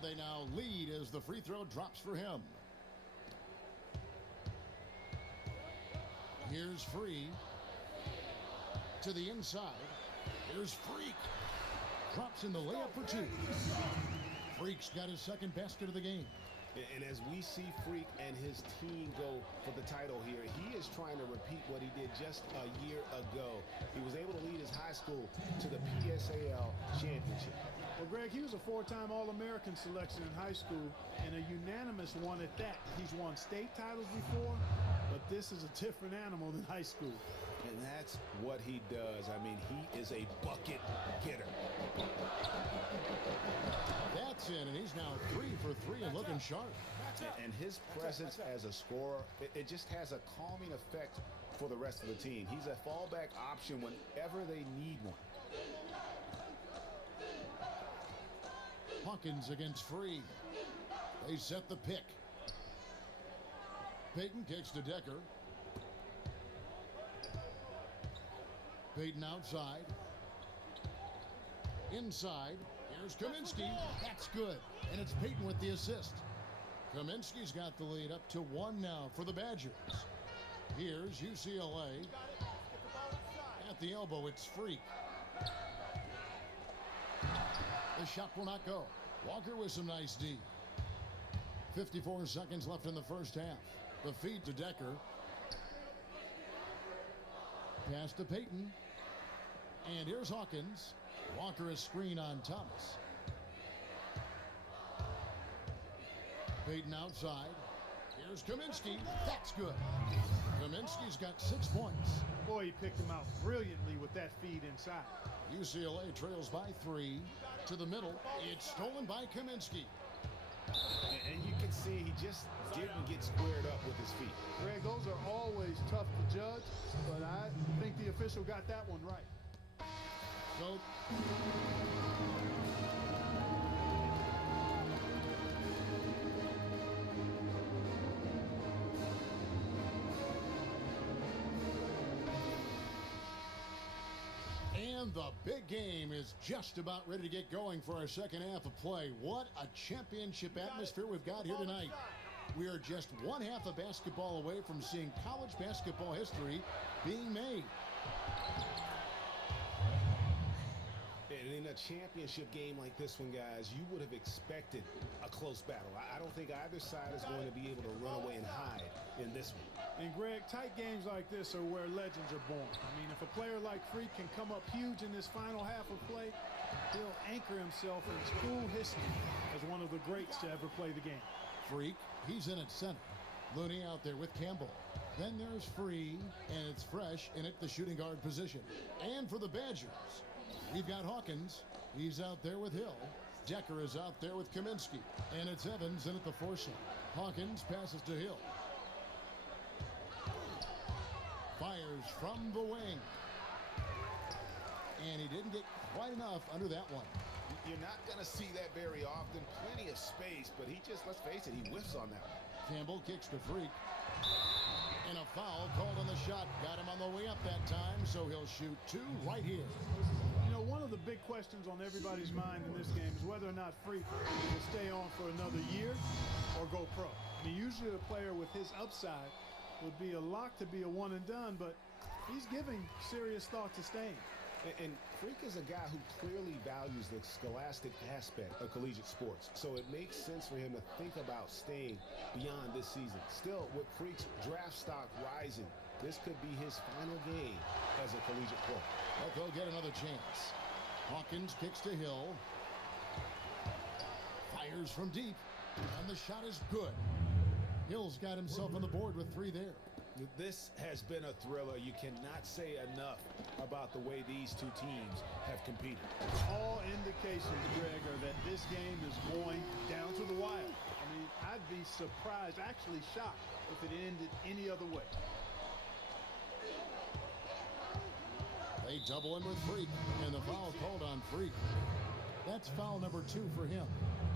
And they now lead as the free throw drops for him. Here's Free to the inside. Here's Freak. Drops in the layup for two. Freak's got his second basket of the game. And as we see Freak and his team go for the title here, he is trying to repeat what he did just a year ago. He was able to lead his high school to the PSAL championship. Well, Greg, he was a four-time All-American selection in high school and a unanimous one at that. He's won state titles before, but this is a different animal than high school. And that's what he does. I mean, he is a bucket getter. That's in, and he's now 3 for 3 and looking sharp. And his presence as a scorer, it just has a calming effect for the rest of the team. He's a fallback option whenever they need one. Hawkins against Free. They set the pick. Payton kicks to Decker. Payton outside. Inside. Here's Kaminsky. That's good. And it's Payton with the assist. Kaminsky's got the lead up to 1 now for the Badgers. Here's UCLA. At the elbow, it's Freak. The shot will not go. Walker with some nice D. 54 seconds left in the first half. The feed to Decker. Pass to Payton. And here's Hawkins. Walker a screen on Thomas. Payton outside. Here's Kaminsky. That's good. Kaminsky's got 6 points. Boy, he picked him out brilliantly with that feed inside. UCLA trails by 3 to the middle. It's stolen by Kaminsky. And you can see he just didn't get squared up with his feet. Greg, those are always tough to judge, but I think the official got that one right. So and the big game is just about ready to get going for our second half of play. What a championship atmosphere we've got here tonight. We are just one half of basketball away from seeing college basketball history being made. And in a championship game like this one, guys, you would have expected a close battle. I don't think either side is going to be able to run away and hide in this one. And Greg, tight games like this are where legends are born. I mean, if a player like Freak can come up huge in this final half of play, he'll anchor himself in school history as one of the greats to ever play the game. Freak, he's in at center. Looney out there with Campbell. Then there's Free, and it's Fresh in at the shooting guard position. And for the Badgers, we've got Hawkins. He's out there with Hill. Decker is out there with Kaminsky. And it's Evans in at the foresight. Hawkins passes to Hill. Fires from the wing. And he didn't get quite enough under that one. You're not going to see that very often. Plenty of space, but he just, let's face it, he whiffs on that one. Campbell kicks to Freak. And a foul called on the shot. Got him on the way up that time, so he'll shoot 2 right here. You know, one of the big questions on everybody's mind in this game is whether or not Freak will stay on for another year or go pro. I mean, usually a player with his upside would be a lock to be a one and done, but he's giving serious thought to staying. And Freak is a guy who clearly values the scholastic aspect of collegiate sports. So it makes sense for him to think about staying beyond this season. Still, with Freak's draft stock rising, this could be his final game as a collegiate pro. But they'll get another chance. Hawkins kicks to Hill. Fires from deep. And the shot is good. Hill's got himself on the board with 3 there. This has been a thriller. You cannot say enough about the way these two teams have competed. All indications, Greg, are that this game is going down to the wire. I mean, I'd be surprised, actually shocked, if it ended any other way. They double him with Freak, and the foul called on Freak. That's foul number 2 for him.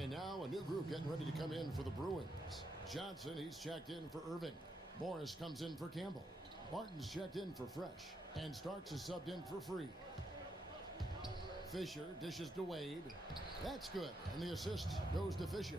And now a new group getting ready to come in for the Bruins. Johnson, he's checked in for Irving. Morris comes in for Campbell. Martin's checked in for Fresh. And Starks is subbed in for Free. Fisher dishes to Wade. That's good, and the assist goes to Fisher.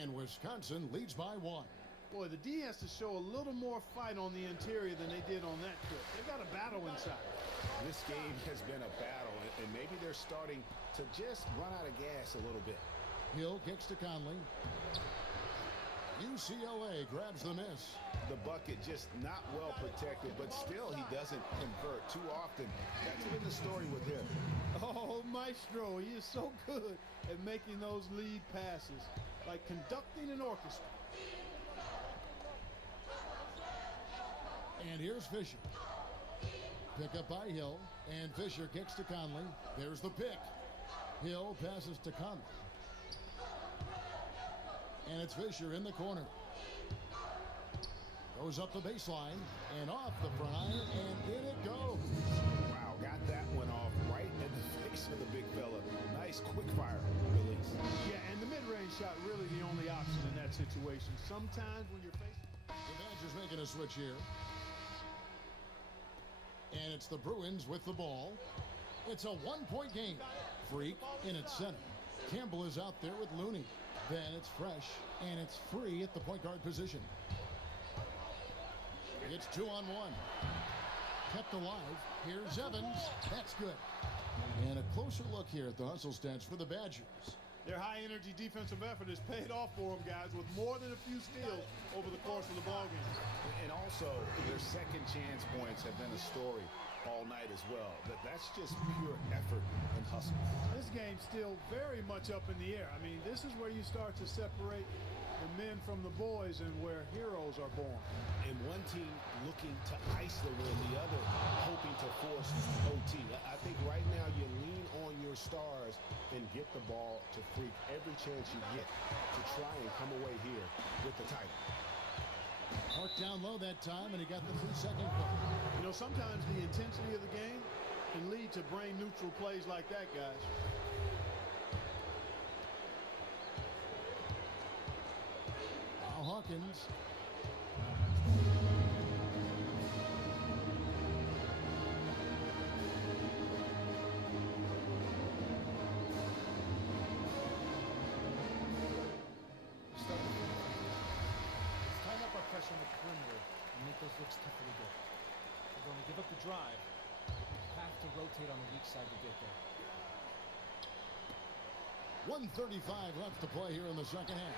And Wisconsin leads by 1. Boy, the D has to show a little more fight on the interior than they did on that trip. They've got a battle inside. This game has been a battle, and maybe they're starting to just run out of gas a little bit. Hill kicks to Conley. UCLA grabs the miss. The bucket just not well protected, but still he doesn't convert too often. That's been the story with him. Oh, Maestro, he is so good at making those lead passes, like conducting an orchestra. And here's Fisher. Pick up by Hill, and Fisher kicks to Conley. There's the pick. Hill passes to Conley. And it's Fisher in the corner. Goes up the baseline and off the front iron, and in it goes. Wow, got that one off right in the face of the big fella. Nice quick fire release. Yeah, and the mid-range shot really the only option in that situation. Sometimes when you're facing... The Badgers making a switch here. And it's the Bruins with the ball. It's a one-point game. Freak in its center. Campbell is out there with Looney. Then it's Fresh, and it's Free at the point guard position. It's 2-on-1. Kept alive. Here's Evans. That's good. And a closer look here at the hustle stats for the Badgers. Their high-energy defensive effort has paid off for them, guys, with more than a few steals over the course of the ballgame. And also, their second chance points have been a story all night as well. That's just pure effort and hustle. This game's still very much up in the air. I mean, this is where you start to separate the men from the boys and where heroes are born. And one team looking to ice the win, the other hoping to force OT. I think right now you lean on your stars and get the ball to Freak every chance you get to try and come away here with the title. Hart down low that time, and he got the 3-second call. You know, sometimes the intensity of the game can lead to brain-neutral plays like that, guys. Now Hawkins. On the perimeter and make those looks tougher to get. We're going to give up the drive. We have to rotate on the weak side to get there. 1:35 left to play here in the second half.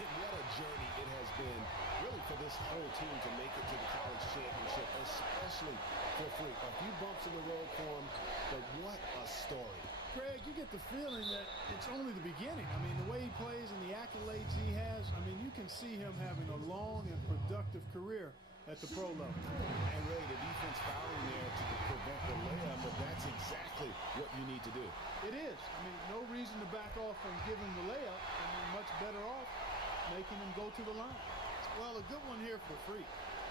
And what a journey it has been, really, for this whole team to make it to the college championship, especially for Freak. A few bumps in the road for him, but what a story. Greg, you get the feeling that it's only the beginning. I mean, the way he plays and the accolades he has, I mean, you can see him having a long and productive career at the pro level. And really, the defense fouling there to prevent the layup, but that's exactly what you need to do. It is. I mean, no reason to back off from giving the layup. I mean, much better off making him go to the line. Well, a good one here for Freak.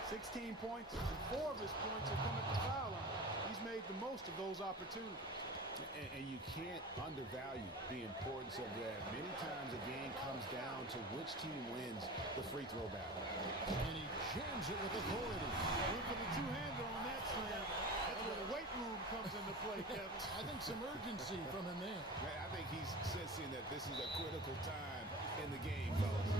16 points, and 4 of his points have come at the foul line. He's made the most of those opportunities. And you can't undervalue the importance of that. Many times a game comes down to which team wins the free throw battle. And he jams it with authority. Look for the two-hander on that slam. That's where the weight room comes into play, Kevin. I think some urgency from him there. Man, I think he's sensing that this is a critical time in the game, fellas.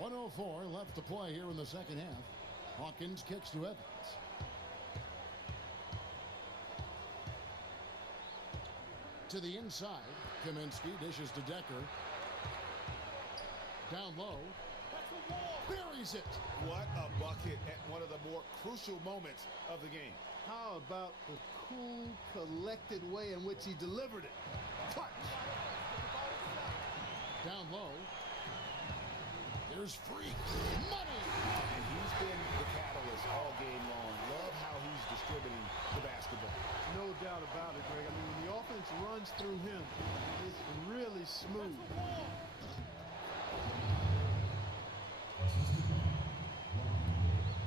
.104 left to play here in the second half. Hawkins kicks to Evans. To the inside. Kaminsky dishes to Decker. Down low. Buries it. What a bucket at one of the more crucial moments of the game. How about the cool, collected way in which he delivered it? Touch. Down low. There's Freak. Money. And he's been the catalyst all game long. Love how he's distributing the basketball. No doubt about it, Greg. I mean, when the offense runs through him, it's really smooth.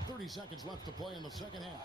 30 seconds left to play in the second half.